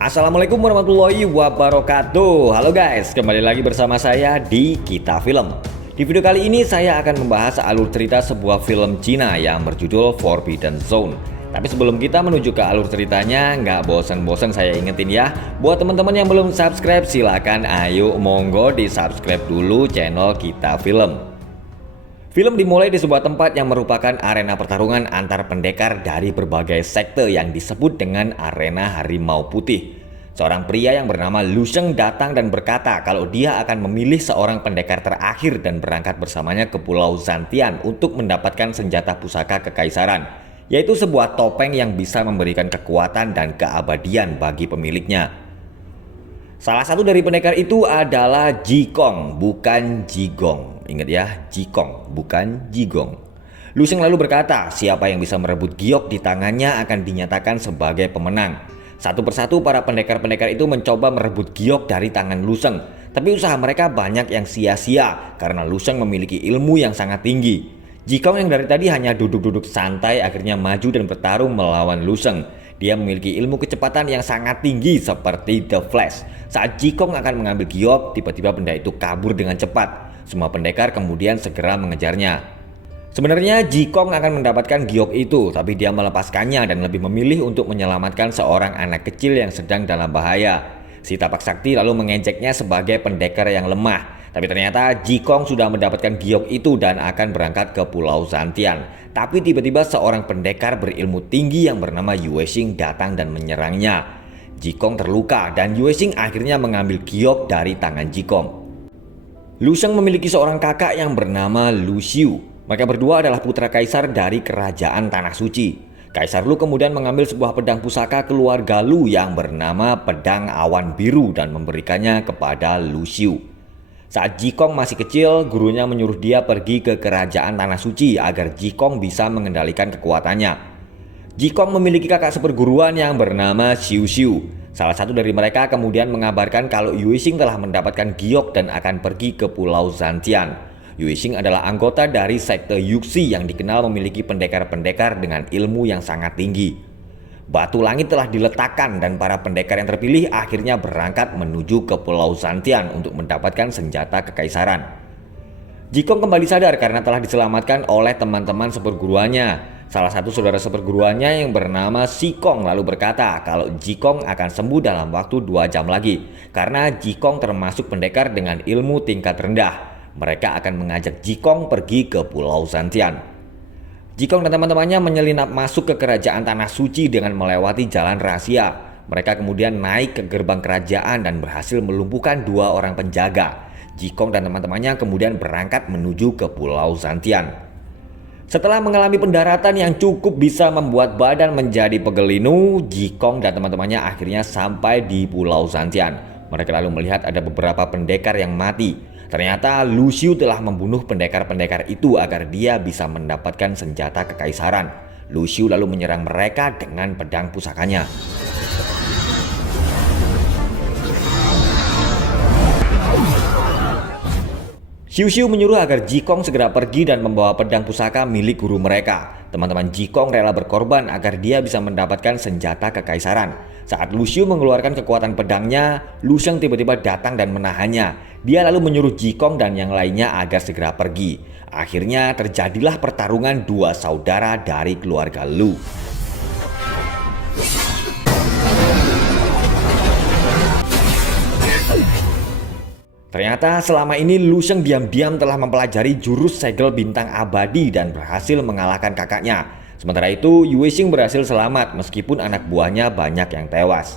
Assalamualaikum warahmatullahi wabarakatuh. Halo guys, kembali lagi bersama saya di Kita Film. Di video kali ini saya akan membahas alur cerita sebuah film Cina yang berjudul Forbidden Zone. Tapi sebelum kita menuju ke alur ceritanya, nggak bosan-bosan saya ingetin ya, buat teman-teman yang belum subscribe silakan ayo monggo di subscribe dulu channel Kita Film. Film dimulai di sebuah tempat yang merupakan arena pertarungan antar pendekar dari berbagai sekte yang disebut dengan arena harimau putih. Seorang pria yang bernama Lu Sheng datang dan berkata kalau dia akan memilih seorang pendekar terakhir dan berangkat bersamanya ke Pulau Zantian untuk mendapatkan senjata pusaka kekaisaran, yaitu sebuah topeng yang bisa memberikan kekuatan dan keabadian bagi pemiliknya. Salah satu dari pendekar itu adalah Jikong, bukan Jigong. Ingat ya, Jikong, bukan Jigong. Lu Sheng lalu berkata, siapa yang bisa merebut giok di tangannya akan dinyatakan sebagai pemenang. Satu persatu para pendekar-pendekar itu mencoba merebut giok dari tangan Lu Sheng. Tapi usaha mereka banyak yang sia-sia karena Lu Sheng memiliki ilmu yang sangat tinggi. Jikong yang dari tadi hanya duduk-duduk santai akhirnya maju dan bertarung melawan Lu Sheng. Dia memiliki ilmu kecepatan yang sangat tinggi seperti The Flash. Saat Jikong akan mengambil giok, tiba-tiba benda itu kabur dengan cepat. Semua pendekar kemudian segera mengejarnya. Sebenarnya Jikong akan mendapatkan giok itu, tapi dia melepaskannya dan lebih memilih untuk menyelamatkan seorang anak kecil yang sedang dalam bahaya. Si tapak sakti lalu mengejeknya sebagai pendekar yang lemah. Tapi ternyata Jikong sudah mendapatkan giok itu dan akan berangkat ke Pulau Zantian. Tapi tiba-tiba seorang pendekar berilmu tinggi yang bernama Yue Xing datang dan menyerangnya. Jikong terluka dan Yue Xing akhirnya mengambil giok dari tangan Jikong. Lu Sheng memiliki seorang kakak yang bernama Lu Xiu. Mereka berdua adalah putra kaisar dari kerajaan Tanah Suci. Kaisar Lu kemudian mengambil sebuah pedang pusaka keluarga Lu yang bernama Pedang Awan Biru dan memberikannya kepada Lu Xiu. Saat Jikong masih kecil, gurunya menyuruh dia pergi ke kerajaan Tanah Suci agar Jikong bisa mengendalikan kekuatannya. Jikong memiliki kakak seperguruan yang bernama Xiu Xiu. Salah satu dari mereka kemudian mengabarkan kalau Yue Xing telah mendapatkan giok dan akan pergi ke Pulau Zantian. Yue Xing adalah anggota dari sekte Yuxi yang dikenal memiliki pendekar-pendekar dengan ilmu yang sangat tinggi. Batu langit telah diletakkan dan para pendekar yang terpilih akhirnya berangkat menuju ke Pulau Zantian untuk mendapatkan senjata kekaisaran. Jikong kembali sadar karena telah diselamatkan oleh teman-teman seperguruannya. Salah satu saudara seperguruannya yang bernama Sikong lalu berkata kalau Jikong akan sembuh dalam waktu 2 jam lagi. Karena Jikong termasuk pendekar dengan ilmu tingkat rendah. Mereka akan mengajak Jikong pergi ke Pulau Zantian. Jikong dan teman-temannya menyelinap masuk ke kerajaan Tanah Suci dengan melewati jalan rahasia. Mereka kemudian naik ke gerbang kerajaan dan berhasil melumpuhkan 2 orang penjaga. Jikong dan teman-temannya kemudian berangkat menuju ke Pulau Zantian. Setelah mengalami pendaratan yang cukup bisa membuat badan menjadi pegelinu, Jikong dan teman-temannya akhirnya sampai di Pulau Zantian. Mereka lalu melihat ada beberapa pendekar yang mati. Ternyata Lu Xiu telah membunuh pendekar-pendekar itu agar dia bisa mendapatkan senjata kekaisaran. Lu Xiu lalu menyerang mereka dengan pedang pusakanya. Xiu Xiu menyuruh agar Jikong segera pergi dan membawa pedang pusaka milik guru mereka. Teman-teman Jikong rela berkorban agar dia bisa mendapatkan senjata kekaisaran. Saat Lu Xiu mengeluarkan kekuatan pedangnya, Lu Sheng tiba-tiba datang dan menahannya. Dia lalu menyuruh Jikong dan yang lainnya agar segera pergi. Akhirnya terjadilah pertarungan 2 saudara dari keluarga Lu. Ternyata selama ini Lu Sheng diam-diam telah mempelajari jurus segel bintang abadi dan berhasil mengalahkan kakaknya. Sementara itu Yue Xing berhasil selamat meskipun anak buahnya banyak yang tewas.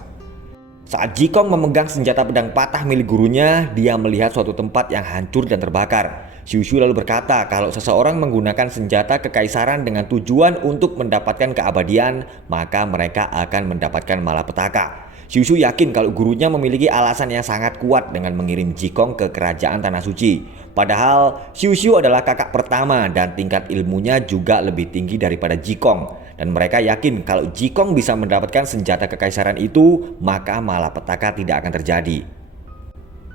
Saat Jikong memegang senjata pedang patah milik gurunya, dia melihat suatu tempat yang hancur dan terbakar. Xiu Xiu lalu berkata kalau seseorang menggunakan senjata kekaisaran dengan tujuan untuk mendapatkan keabadian, maka mereka akan mendapatkan malapetaka. Xiu Xiu yakin kalau gurunya memiliki alasan yang sangat kuat dengan mengirim Jikong ke kerajaan Tanah Suci. Padahal Xiu Xiu adalah kakak pertama dan tingkat ilmunya juga lebih tinggi daripada Jikong. Dan mereka yakin kalau Jikong bisa mendapatkan senjata kekaisaran itu, maka malapetaka tidak akan terjadi.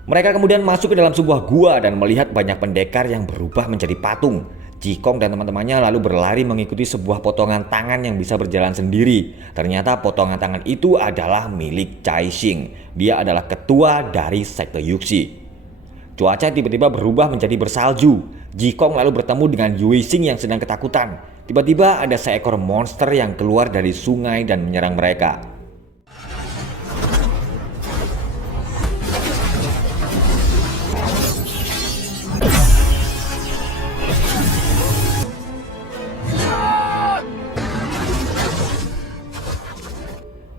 Mereka kemudian masuk ke dalam sebuah gua dan melihat banyak pendekar yang berubah menjadi patung. Jikong dan teman-temannya lalu berlari mengikuti sebuah potongan tangan yang bisa berjalan sendiri. Ternyata potongan tangan itu adalah milik Caixing. Dia adalah ketua dari sekte Yuxi. Cuaca tiba-tiba berubah menjadi bersalju. Jikong lalu bertemu dengan Yuixing yang sedang ketakutan. Tiba-tiba ada seekor monster yang keluar dari sungai dan menyerang mereka.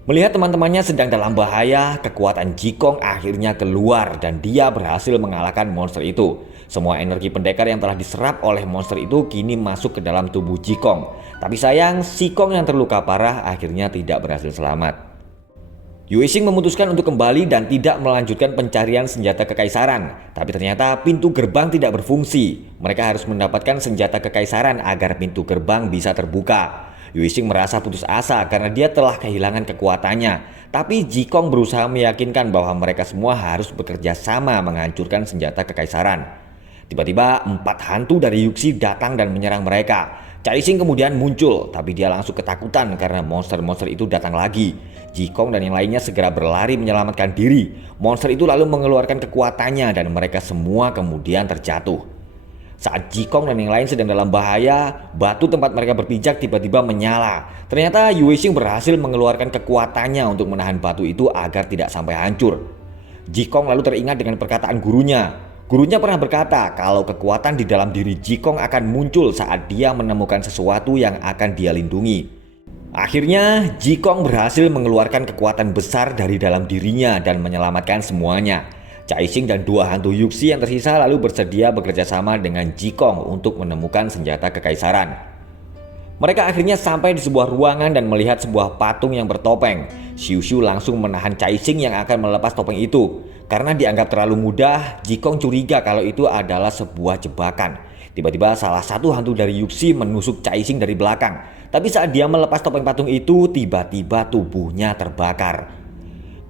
Melihat teman-temannya sedang dalam bahaya, kekuatan Jikong akhirnya keluar dan dia berhasil mengalahkan monster itu. Semua energi pendekar yang telah diserap oleh monster itu kini masuk ke dalam tubuh Jikong. Tapi sayang, Jikong yang terluka parah akhirnya tidak berhasil selamat. Yuixing memutuskan untuk kembali dan tidak melanjutkan pencarian senjata kekaisaran. Tapi ternyata pintu gerbang tidak berfungsi. Mereka harus mendapatkan senjata kekaisaran agar pintu gerbang bisa terbuka. Yuixing merasa putus asa karena dia telah kehilangan kekuatannya. Tapi Jikong berusaha meyakinkan bahwa mereka semua harus bekerja sama menghancurkan senjata kekaisaran. Tiba-tiba 4 hantu dari Yuxi datang dan menyerang mereka. Caixing kemudian muncul, tapi dia langsung ketakutan karena monster-monster itu datang lagi. Jikong dan yang lainnya segera berlari menyelamatkan diri. Monster itu lalu mengeluarkan kekuatannya dan mereka semua kemudian terjatuh. Saat Jikong dan yang lain sedang dalam bahaya, batu tempat mereka berpijak tiba-tiba menyala. Ternyata Yuixing berhasil mengeluarkan kekuatannya untuk menahan batu itu agar tidak sampai hancur. Jikong lalu teringat dengan perkataan gurunya. Gurunya pernah berkata kalau kekuatan di dalam diri Jikong akan muncul saat dia menemukan sesuatu yang akan dia lindungi. Akhirnya Jikong berhasil mengeluarkan kekuatan besar dari dalam dirinya dan menyelamatkan semuanya. Caixing dan 2 hantu Yuxi yang tersisa lalu bersedia bekerja sama dengan Jikong untuk menemukan senjata kekaisaran. Mereka akhirnya sampai di sebuah ruangan dan melihat sebuah patung yang bertopeng. Xiu langsung menahan Caixing yang akan melepas topeng itu. Karena dianggap terlalu mudah, Jikong curiga kalau itu adalah sebuah jebakan. Tiba-tiba salah satu hantu dari Yuxi menusuk Caixing dari belakang. Tapi saat dia melepas topeng patung itu, tiba-tiba tubuhnya terbakar.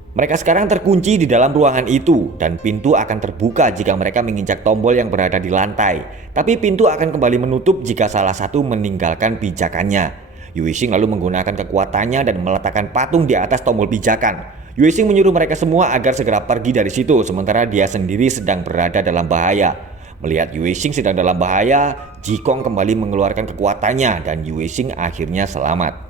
Mereka sekarang terkunci di dalam ruangan itu dan pintu akan terbuka jika mereka menginjak tombol yang berada di lantai. Tapi pintu akan kembali menutup jika salah satu meninggalkan pijakannya. Yuixing lalu menggunakan kekuatannya dan meletakkan patung di atas tombol pijakan. Yuixing menyuruh mereka semua agar segera pergi dari situ sementara dia sendiri sedang berada dalam bahaya. Melihat Yuixing sedang dalam bahaya, Jikong kembali mengeluarkan kekuatannya dan Yuixing akhirnya selamat.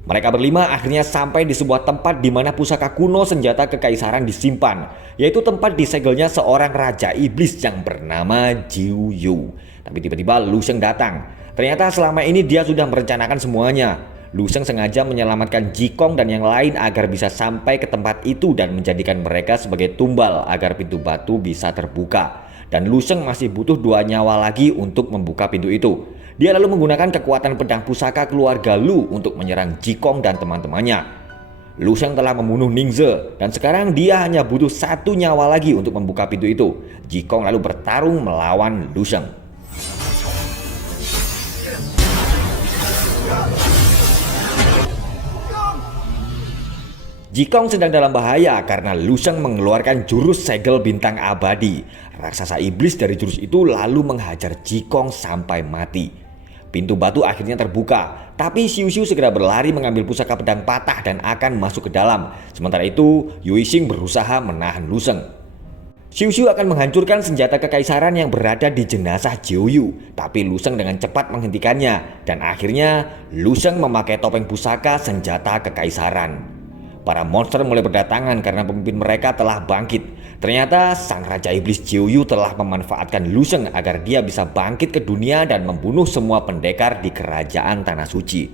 Mereka berlima akhirnya sampai di sebuah tempat di mana pusaka kuno senjata kekaisaran disimpan, yaitu tempat disegelnya seorang raja iblis yang bernama Jiu Yu. Tapi tiba-tiba Lu Sheng datang. Ternyata selama ini dia sudah merencanakan semuanya. Lu Sheng sengaja menyelamatkan Jikong dan yang lain agar bisa sampai ke tempat itu dan menjadikan mereka sebagai tumbal agar pintu batu bisa terbuka. Dan Lu Sheng masih butuh 2 nyawa lagi untuk membuka pintu itu. Dia lalu menggunakan kekuatan pedang pusaka keluarga Lu untuk menyerang Jikong dan teman-temannya. Lu Sheng telah membunuh Ningze dan sekarang dia hanya butuh 1 nyawa lagi untuk membuka pintu itu. Jikong lalu bertarung melawan Lu Sheng. Jikong sedang dalam bahaya karena Lu Sheng mengeluarkan jurus segel bintang abadi. Raksasa iblis dari jurus itu lalu menghajar Jikong sampai mati. Pintu batu akhirnya terbuka, tapi Xiu segera berlari mengambil pusaka pedang patah dan akan masuk ke dalam. Sementara itu, Yuixing berusaha menahan Lu Sheng. Xiu akan menghancurkan senjata kekaisaran yang berada di jenazah Jiu Yu, tapi Lu Sheng dengan cepat menghentikannya dan akhirnya Lu Sheng memakai topeng pusaka senjata kekaisaran. Para monster mulai berdatangan karena pemimpin mereka telah bangkit. Ternyata sang raja iblis Jiu Yu telah memanfaatkan Lu Sheng agar dia bisa bangkit ke dunia dan membunuh semua pendekar di kerajaan Tanah Suci.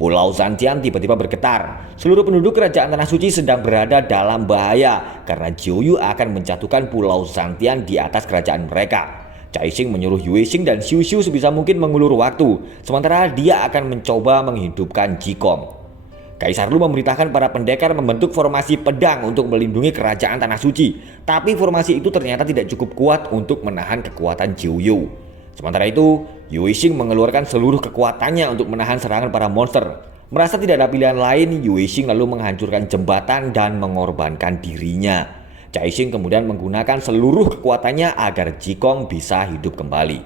Pulau Zantian tiba-tiba bergetar. Seluruh penduduk kerajaan Tanah Suci sedang berada dalam bahaya karena Jiu Yu akan menjatuhkan Pulau Zantian di atas kerajaan mereka. Caixing menyuruh Yuixing dan Xiu sebisa mungkin mengulur waktu, sementara dia akan mencoba menghidupkan Jikong. Kaisar Lu memerintahkan para pendekar membentuk formasi pedang untuk melindungi kerajaan Tanah Suci. Tapi formasi itu ternyata tidak cukup kuat untuk menahan kekuatan Jiu Yu. Sementara itu, Yuixing mengeluarkan seluruh kekuatannya untuk menahan serangan para monster. Merasa tidak ada pilihan lain, Yuixing lalu menghancurkan jembatan dan mengorbankan dirinya. Caixing kemudian menggunakan seluruh kekuatannya agar Jikong bisa hidup kembali.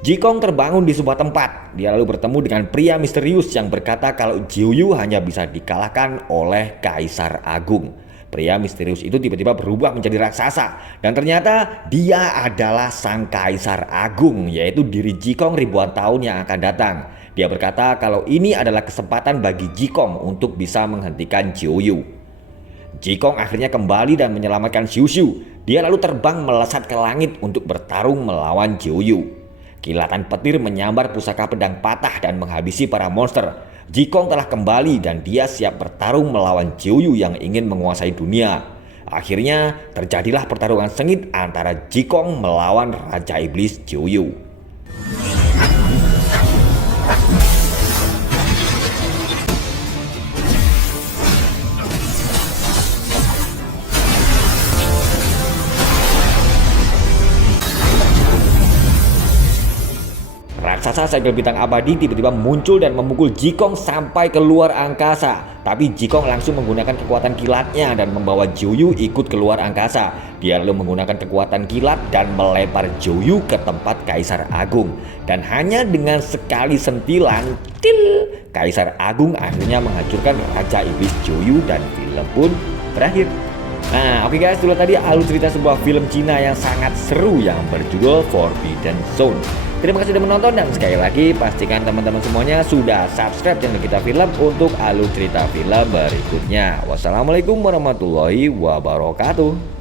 Jikong terbangun di sebuah tempat. Dia lalu bertemu dengan pria misterius yang berkata kalau Jiuyu hanya bisa dikalahkan oleh Kaisar Agung. Pria misterius itu tiba-tiba berubah menjadi raksasa. Dan ternyata dia adalah sang Kaisar Agung, yaitu diri Jikong ribuan tahun yang akan datang. Dia berkata kalau ini adalah kesempatan bagi Jikong untuk bisa menghentikan Jiuyu. Jikong akhirnya kembali dan menyelamatkan Xiu. Dia lalu terbang melesat ke langit untuk bertarung melawan Jiuyu. Kilatan petir menyambar pusaka pedang patah dan menghabisi para monster. Jikong telah kembali dan dia siap bertarung melawan Jiuyu yang ingin menguasai dunia. Akhirnya terjadilah pertarungan sengit antara Jikong melawan Raja Iblis Jiuyu. Raksasa segel bintang abadi tiba-tiba muncul dan memukul Jikong sampai keluar angkasa. Tapi Jikong langsung menggunakan kekuatan kilatnya dan membawa Jiuyu ikut keluar angkasa. Dia lalu menggunakan kekuatan kilat dan melempar Jiuyu ke tempat Kaisar Agung. Dan hanya dengan sekali sentilan, Kaisar Agung akhirnya menghancurkan Raja Iblis Jiuyu dan film pun berakhir. Nah, oke guys, itulah tadi alur cerita sebuah film Cina yang sangat seru yang berjudul Forbidden Zone. Terima kasih sudah menonton dan sekali lagi pastikan teman-teman semuanya sudah subscribe channel Kita Film untuk alur cerita film berikutnya. Wassalamualaikum warahmatullahi wabarakatuh.